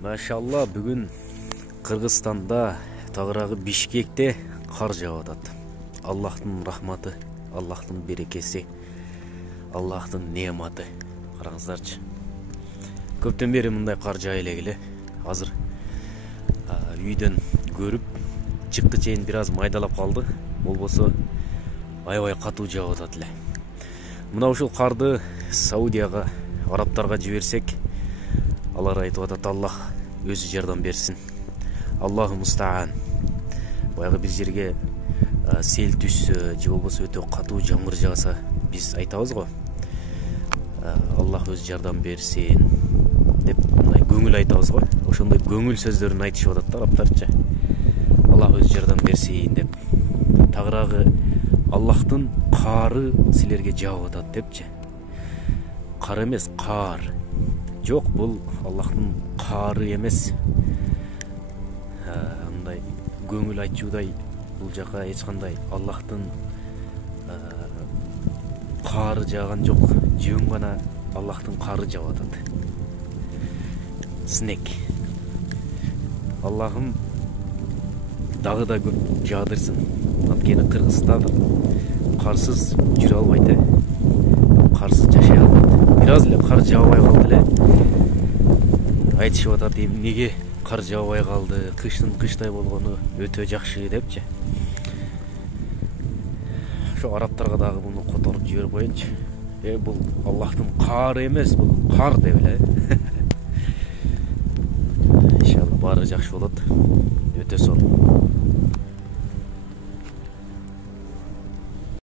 Машалла, бүгүн Кыргызстанда, тагыраагы Бишкекте кар жаап атат. Аллахтын рахматы, Аллахтын берекеси, Аллахтын неаматы. Караңыздарчы. Көптөн бери мындай кар жаа элегиле. Азыр үйдөн көрүп, чыкты чейин бир аз майдалап калды. Болбосо аябай катуу жаап атат эле. Мына ушул карды Саудияга, арабтарга жиберсек, алар айтып атат, Аллах өзү жардам берсин. Аллаху мустаан. Баягы бир жерге сел түссө, же болбосо өтө катуу жамгыр жааса, биз айтабыз го. Аллах өзү жардам берсин деп мындай көңүл айтабыз го. Ошондой көңүл сөздөрүн айтышып атат да арабтарчы. Аллах өзү жардам берсин деп. Тагыраагы Аллахтын кары силерге жаап атат депчи. Кар эмес, кар. Жок, бул Аллахтын кары эмес. Мындай көңүл айтчуудай бул жака эч кандай Аллахтын кары жааган жок. Жөн гана Аллахтын кары жаап атат. Снег. Аллахым дагы да көп жаадырсын. Анткени Кыргызстан карсыз жүрө албайт, карсыз жашай албайт. Бир аз эле кар жаабай калды эле. Айтышып атат, эмнеге кар жаабай калды, кыштын кыштай болгону өтө жакшы депчи. Ошо арабтарга дагы муну которуп жиберип коеюнчу. Бул Аллахтын кары эмес, бул кар деп эле. Иншалла баары жакшы болот. Өтө сонун.